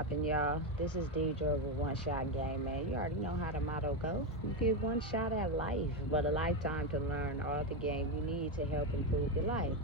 poppin', y'all? This is Deidre with One Shot Game, man. You already know how the motto go. You get one shot at life, but a lifetime to learn all the game you need to help improve your life.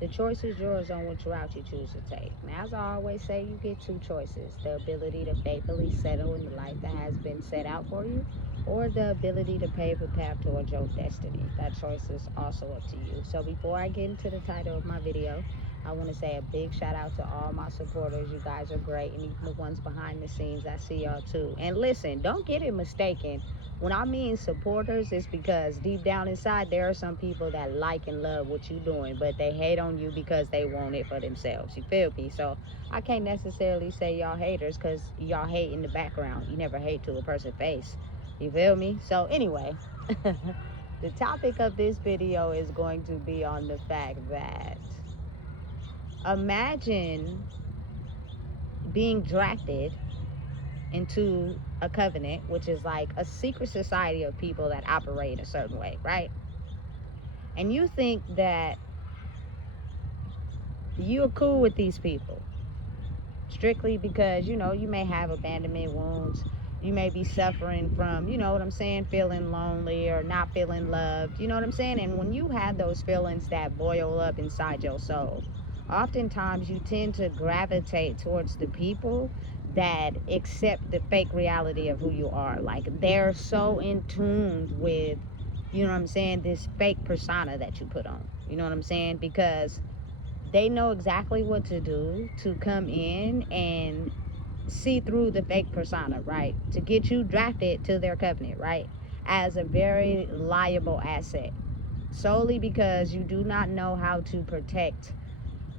The choice is yours on which route you choose to take. Now, as I always say, you get two choices: the ability to faithfully settle in the life that has been set out for you, or the ability to pave a path towards your destiny. That choice is also up to you. So before I get into the title of my video, I want to say a big shout out to all my supporters. You guys are great. And even the ones behind the scenes, I see y'all too. And listen, don't get it mistaken. When I mean supporters, it's because deep down inside, there are some people that like and love what you're doing, but they hate on you because they want it for themselves. You feel me? So I can't necessarily say y'all haters, because y'all hate in the background. You never hate to a person's face. You feel me? So anyway, the topic of this video is going to be on the fact that imagine being drafted into a covenant, which is like a secret society of people that operate a certain way, right? And you think that you're cool with these people strictly because, you may have abandonment wounds. You may be suffering from, feeling lonely or not feeling loved. You know what I'm saying? And when you have those feelings that boil up inside your soul, oftentimes you tend to gravitate towards the people that accept the fake reality of who you are. Like, they're so in tune with, this fake persona that you put on. You know what I'm saying? Because they know exactly what to do to come in and see through the fake persona, right? To get you drafted to their covenant, right? As a very liable asset, solely because you do not know how to protect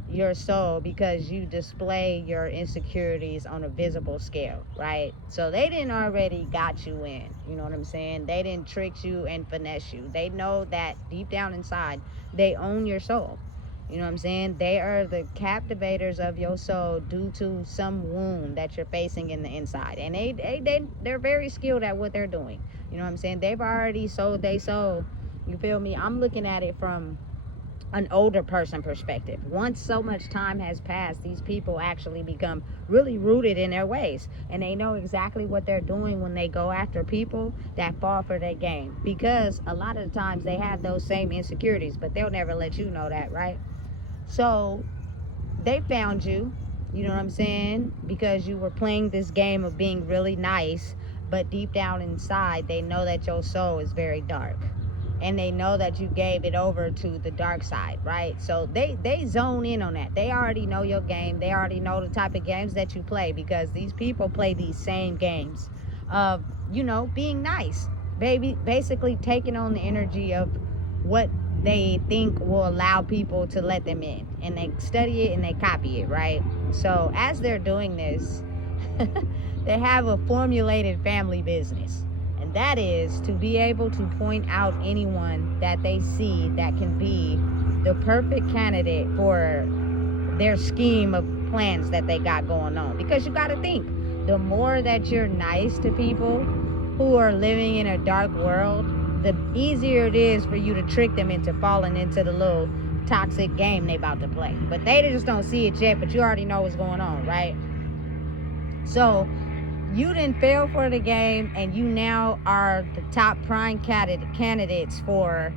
your soul, because you display your insecurities on a visible scale, right? So they didn't already got you in, you know what I'm saying? They didn't trick you and finesse you. They know that deep down inside, they own your soul. You know what I'm saying? They are the captivators of your soul due to some wound that you're facing in the inside. And they're very skilled at what they're doing. You know what I'm saying? They've already sold their soul. You feel me? I'm looking at it from an older person perspective. Once so much time has passed, these people actually become really rooted in their ways, and they know exactly what they're doing when they go after people that fall for their game, because a lot of the times they have those same insecurities, but they'll never let you know that, right? So they found you, you know what I'm saying, because you were playing this game of being really nice, but deep down inside they know that your soul is very dark, and they know that you gave it over to the dark side, right? So they zone in on that. They already know your game. They already know the type of games that you play, because these people play these same games of, being nice, baby, basically taking on the energy of what they think will allow people to let them in, and they study it and they copy it, right? So as they're doing this, they have a formulated family business, and that is to be able to point out anyone that they see that can be the perfect candidate for their scheme of plans that they got going on. Because you got to think, the more that you're nice to people who are living in a dark world, the easier it is for you to trick them into falling into the little toxic game they about to play. But they just don't see it yet, but you already know what's going on, right? So you didn't fail for the game, and you now are the top prime candidates for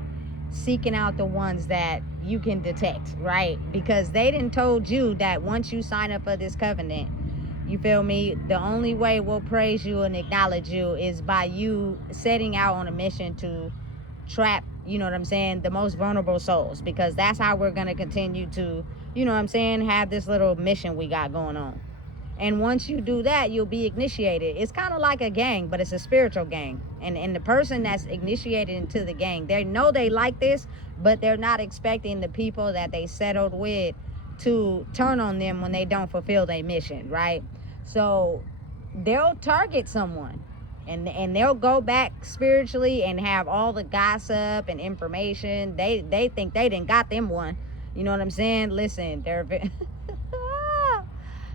seeking out the ones that you can detect, right? Because they didn't told you that once you sign up for this covenant, you feel me, the only way we'll praise you and acknowledge you is by you setting out on a mission to trap, the most vulnerable souls, because that's how we're going to continue to, have this little mission we got going on. And once you do that, you'll be initiated. It's kind of like a gang, but it's a spiritual gang. And the person that's initiated into the gang, they know they like this, but they're not expecting the people that they settled with to turn on them when they don't fulfill their mission, right? So they'll target someone, and they'll go back spiritually and have all the gossip and information. They think they done got them one. You know what I'm saying? Listen, they're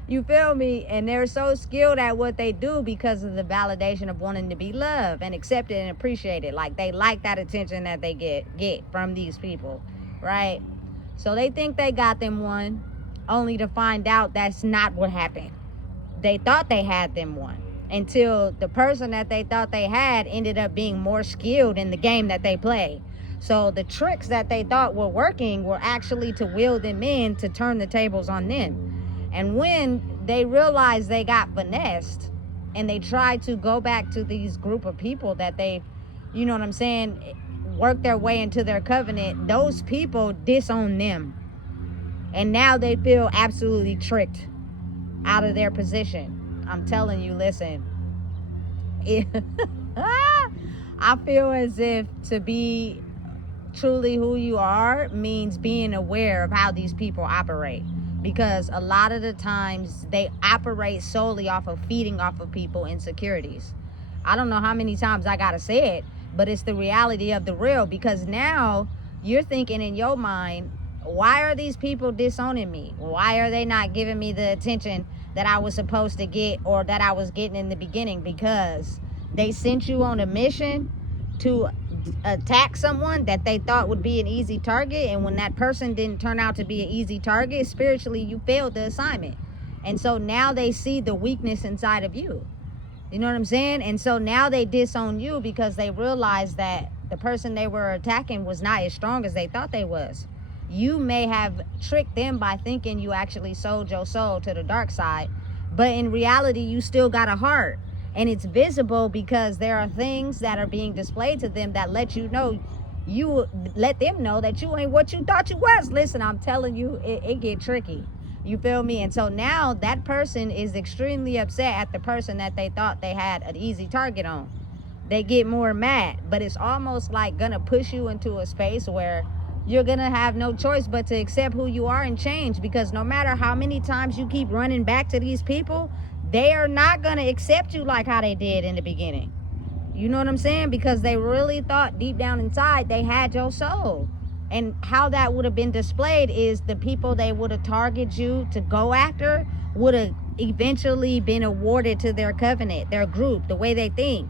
you feel me? And they're so skilled at what they do because of the validation of wanting to be loved and accepted and appreciated. Like, they like that attention that they get from these people, right? So they think they got them one, only to find out that's not what happened. they thought they had them one, until the person that they thought they had ended up being more skilled in the game that they play. So the tricks that they thought were working were actually to wheel them in to turn the tables on them. And when they realized they got finessed and they tried to go back to these group of people that they, you know what I'm saying, work their way into their covenant, those people disown them. And now they feel absolutely tricked out of their position. I'm telling you, listen, I feel as if to be truly who you are means being aware of how these people operate, because a lot of the times they operate solely off of feeding off of people insecurities. I don't know how many times I gotta say it, but it's the reality of the real, because now you're thinking in your mind, why are these people disowning me? Why are they not giving me the attention that I was supposed to get, or that I was getting in the beginning? Because they sent you on a mission to attack someone that they thought would be an easy target, and when that person didn't turn out to be an easy target, spiritually you failed the assignment. And so now they see the weakness inside of you. You know what I'm saying? And so now they disown you because they realize that the person they were attacking was not as strong as they thought they was. You may have tricked them by thinking you actually sold your soul to the dark side, but in reality you still got a heart. And it's visible because there are things that are being displayed to them that let you know, you let them know that you ain't what you thought you was. Listen, I'm telling you, it get tricky. You feel me? And so now that person is extremely upset at the person that they thought they had an easy target on. They get more mad, but it's almost like gonna push you into a space where you're gonna have no choice but to accept who you are and change, because no matter how many times you keep running back to these people, they are not gonna accept you like how they did in the beginning. You know what I'm saying? Because they really thought deep down inside they had your soul. And how that would have been displayed is the people they would have targeted you to go after would have eventually been awarded to their covenant, their group, the way they think.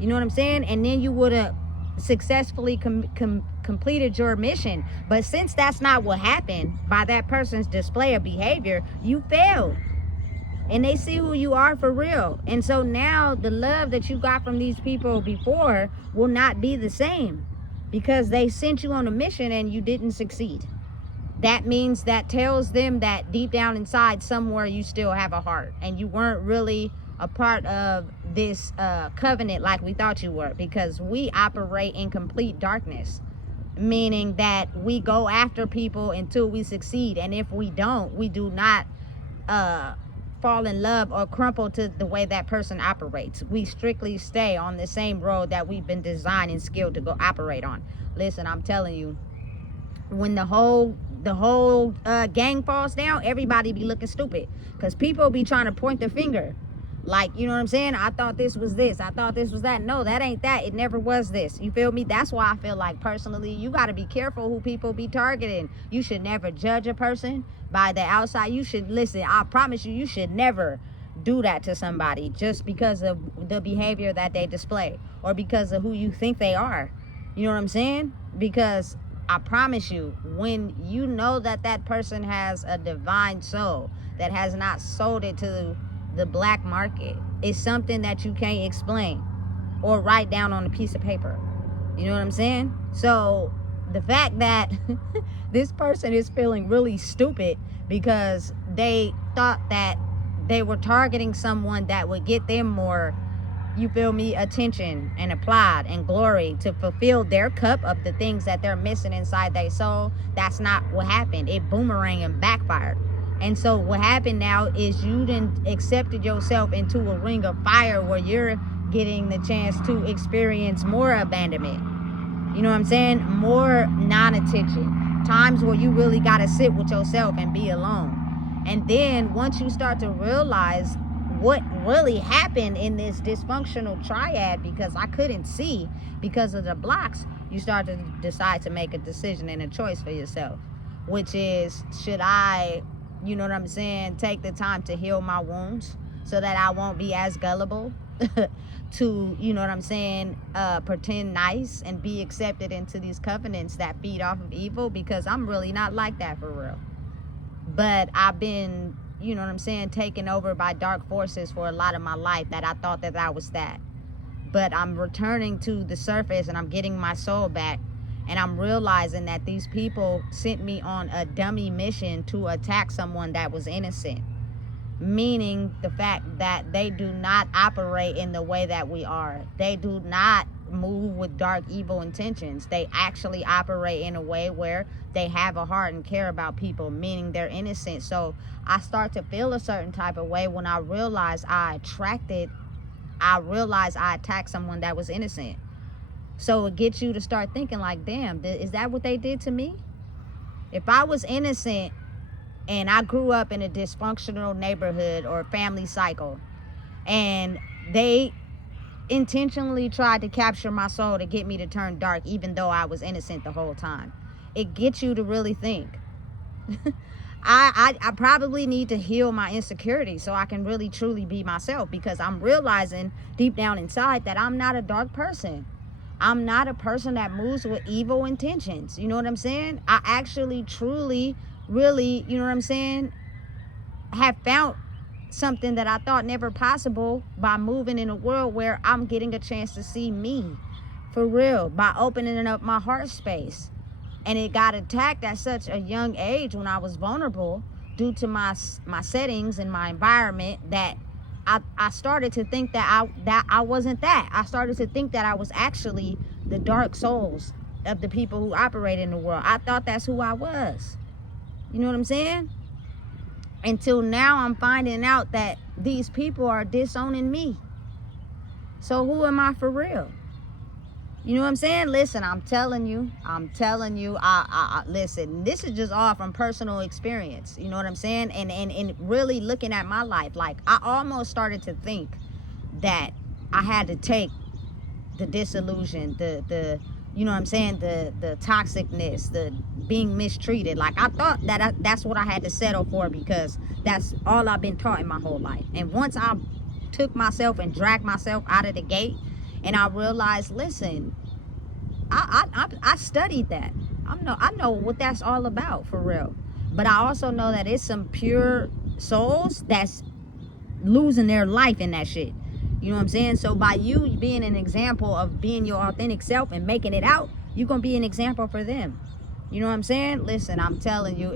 You know what I'm saying? And then you would have successfully completed your mission. But since that's not what happened by that person's display of behavior, you failed. And they see who you are for real. And so now the love that you got from these people before will not be the same, because they sent you on a mission and you didn't succeed. That means, that tells them that deep down inside somewhere you still have a heart and you weren't really a part of this covenant like we thought you were, because we operate in complete darkness, meaning that we go after people until we succeed. And if we don't, we do not fall in love or crumple to the way that person operates. We strictly stay on the same road that we've been designed and skilled to go operate on. Listen, I'm telling you, when the whole gang falls down, everybody be looking stupid, because people be trying to point the finger. Like, you know what I'm saying? I thought this was this. I thought this was that. No, that ain't that. It never was this. You feel me? That's why I feel like, personally, you got to be careful who people be targeting. You should never judge a person by the outside. You should, listen, I promise you, you should never do that to somebody just because of the behavior that they display or because of who you think they are. You know what I'm saying? Because I promise you, when you know that that person has a divine soul that has not sold it to the black market, it's something that you can't explain or write down on a piece of paper. You know what I'm saying? So the fact that this person is feeling really stupid because they thought that they were targeting someone that would get them more, you feel me, attention and applaud and glory to fulfill their cup of the things that they're missing inside their soul, that's not what happened. It boomeranged and backfired. And so what happened now is you done accepted yourself into a ring of fire where you're getting the chance to experience more abandonment. You know what I'm saying? More non-attention. Times where you really got to sit with yourself and be alone. And then once you start to realize what really happened in this dysfunctional triad, because I couldn't see because of the blocks, you start to decide to make a decision and a choice for yourself, which is, should I, you know what I'm saying, take the time to heal my wounds so that I won't be as gullible to, you know what I'm saying, pretend nice and be accepted into these covenants that feed off of evil, because I'm really not like that for real. But I've been you know what I'm saying, taken over by dark forces for a lot of my life, that I thought that I was that. But I'm returning to the surface and I'm getting my soul back. And I'm realizing that these people sent me on a dummy mission to attack someone that was innocent. Meaning the fact that they do not operate in the way that we are. They do not move with dark, evil intentions. They actually operate in a way where they have a heart and care about people, meaning they're innocent. So I start to feel a certain type of way when I realize I attacked someone that was innocent. So it gets you to start thinking like, damn, is that what they did to me? If I was innocent and I grew up in a dysfunctional neighborhood or family cycle, and they intentionally tried to capture my soul to get me to turn dark, even though I was innocent the whole time, it gets you to really think. I probably need to heal my insecurities so I can really truly be myself, because I'm realizing deep down inside that I'm not a dark person. I'm not a person that moves with evil intentions. You know what I'm saying? I actually, truly, really, you know what I'm saying, have found something that I thought never possible by moving in a world where I'm getting a chance to see me for real, by opening up my heart space. And it got attacked at such a young age when I was vulnerable due to my settings and my environment, that I started to think that I wasn't that. I started to think that I was actually the dark souls of the people who operate in the world. I thought that's who I was. You know what I'm saying? Until now I'm finding out that these people are disowning me. So who am I for real? You know what I'm saying? Listen, I'm telling you, I listen, this is just all from personal experience. You know what I'm saying? And really looking at my life, like, I almost started to think that I had to take the disillusion, the you know what I'm saying, the toxicness, the being mistreated. Like, I thought that that's what I had to settle for, because that's all I've been taught in my whole life. And once I took myself and dragged myself out of the gate, and I realized, listen, I studied that. I know what that's all about for real. But I also know that it's some pure souls that's losing their life in that shit. You know what I'm saying? So by you being an example of being your authentic self and making it out, you're gonna be an example for them. You know what I'm saying? Listen, I'm telling you,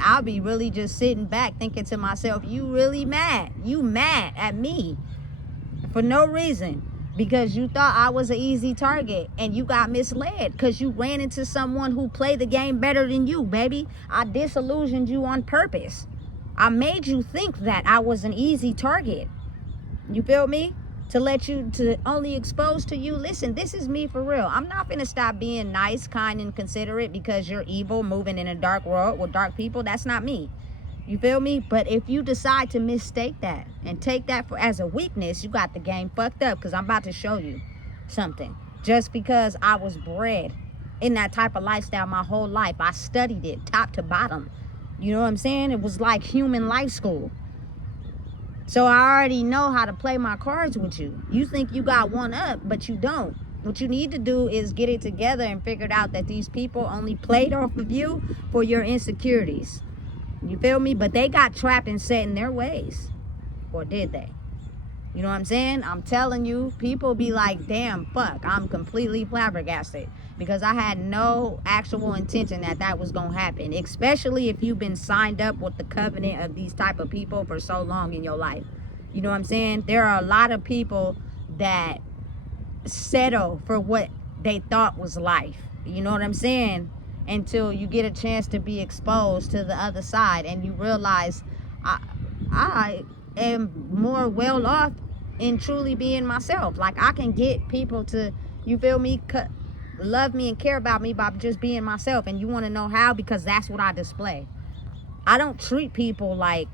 I'll be really just sitting back thinking to myself, you really mad? You mad at me for no reason, because you thought I was an easy target, and you got misled because you ran into someone who played the game better than you, baby. I disillusioned you on purpose. I made you think that I was an easy target. You feel me? To only expose to you, listen, this is me for real. I'm not gonna stop being nice, kind, and considerate because you're evil, moving in a dark world with dark people. That's not me. You feel me? But if you decide to mistake that and take that as a weakness, you got the game fucked up, because I'm about to show you something. Just because I was bred in that type of lifestyle my whole life, I studied it top to bottom. You know what I'm saying? It was like human life school. So I already know how to play my cards with you. You think you got one up, but you don't. What you need to do is get it together and figure out that these people only played off of you for your insecurities. You feel me? But they got trapped and set in their ways. Or did they? You know what I'm saying? I'm telling you, people be like, damn, fuck, I'm completely flabbergasted. Because I had no actual intention that was going to happen. Especially if you've been signed up with the covenant of these type of people for so long in your life. You know what I'm saying? There are a lot of people that settle for what they thought was life. You know what I'm saying? Until you get a chance to be exposed to the other side, and you realize I am more well off in truly being myself. Like, I can get people to, you feel me, love me and care about me by just being myself. And you want to know how? Because that's what I display. I don't treat people like,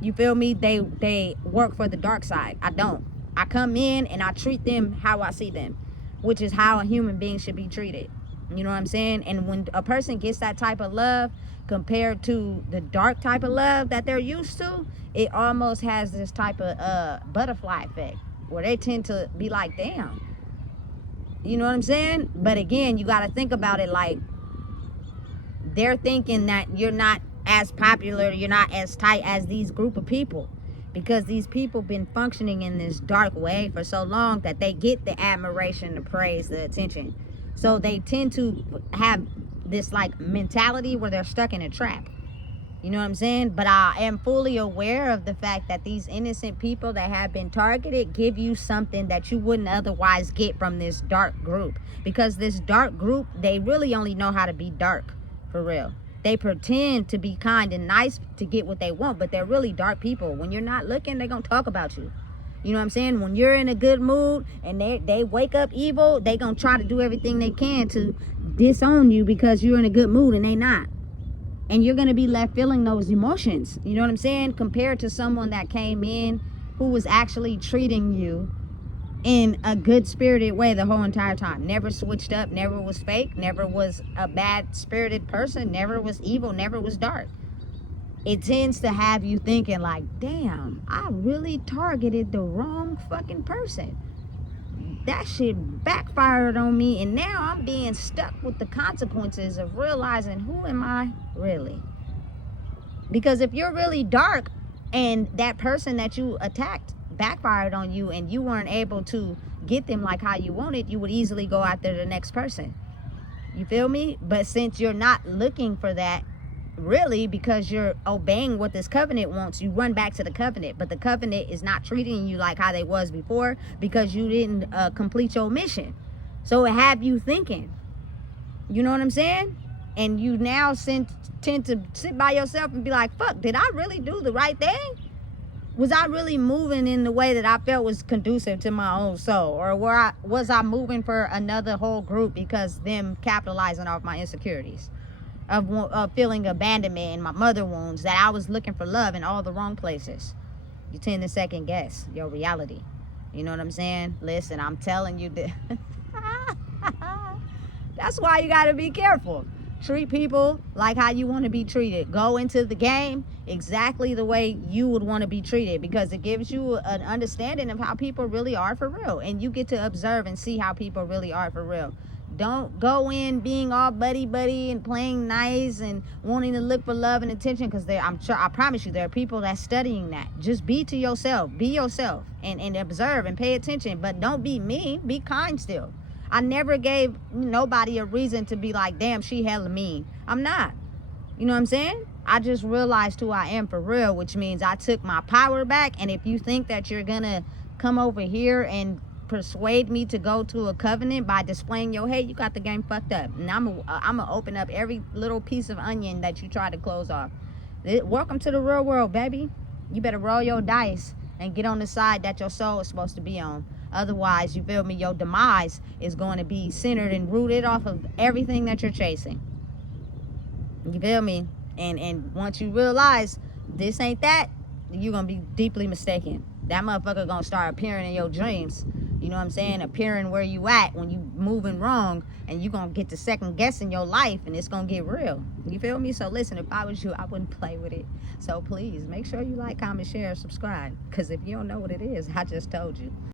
you feel me, they work for the dark side. I don't. I come in and I treat them how I see them, which is how a human being should be treated. You know what I'm saying? And when a person gets that type of love compared to the dark type of love that they're used to, it almost has this type of butterfly effect where they tend to be like, damn. You know what I'm saying? But again, you got to think about it like they're thinking that you're not as popular, you're not as tight as these group of people, because these people been functioning in this dark way for so long that they get the admiration, the praise, the attention. So they tend to have this like mentality where they're stuck in a trap. You know what I'm saying? But I am fully aware of the fact that these innocent people that have been targeted give you something that you wouldn't otherwise get from this dark group. Because this dark group, they really only know how to be dark, for real. They pretend to be kind and nice to get what they want, but they're really dark people. When you're not looking, they're going to talk about you. You know what I'm saying? When you're in a good mood and they wake up evil, they going to try to do everything they can to disown you because you're in a good mood and they not. And you're going to be left feeling those emotions. You know what I'm saying? Compared to someone that came in who was actually treating you in a good spirited way the whole entire time. Never switched up, never was fake, never was a bad spirited person, never was evil, never was dark. It tends to have you thinking like, damn, I really targeted the wrong fucking person. That shit backfired on me, and now I'm being stuck with the consequences of realizing, who am I really? Because if you're really dark and that person that you attacked backfired on you and you weren't able to get them like how you wanted, you would easily go after the next person. You feel me? But since you're not looking for that, really, because you're obeying what this covenant wants, you run back to the covenant. But the covenant is not treating you like how they was before, because you didn't complete your mission. So it have you thinking, you know what I'm saying? And you now tend to sit by yourself and be like, fuck, did I really do the right thing? Was I really moving in the way that I felt was conducive to my own soul? Or was I moving for another whole group because them capitalizing off my insecurities? Of feeling abandonment and my mother wounds, that I was looking for love in all the wrong places. You tend to second guess your reality. You know what I'm saying? Listen, I'm telling you that. That's why you got to be careful. Treat people like how you want to be treated. Go into the game exactly the way you would want to be treated, because it gives you an understanding of how people really are for real. And you get to observe and see how people really are for real. Don't go in being all buddy and playing nice and wanting to look for love and attention, because I promise you, there are people that's studying that. Just be to yourself. Be yourself and observe and pay attention. But don't be mean. Be kind still. I never gave nobody a reason to be like, damn, she hella mean. I'm not. You know what I'm saying? I just realized who I am for real, which means I took my power back. And if you think that you're going to come over here and persuade me to go to a covenant by displaying your hate, you got the game fucked up. And I'm gonna open up every little piece of onion that you try to close off. Welcome to the real world, baby. You better roll your dice and get on the side that your soul is supposed to be on. Otherwise, you feel me, your demise is going to be centered and rooted off of everything that you're chasing. You feel me? And once you realize this ain't that, you're gonna be deeply mistaken. That motherfucker gonna start appearing in your dreams. You know what I'm saying? Appearing where you at when you moving wrong, and you gonna get to second guessing your life, and it's gonna get real. You feel me? So listen, if I was you, I wouldn't play with it. So please make sure you like, comment, share, subscribe, because if you don't know what it is, I just told you.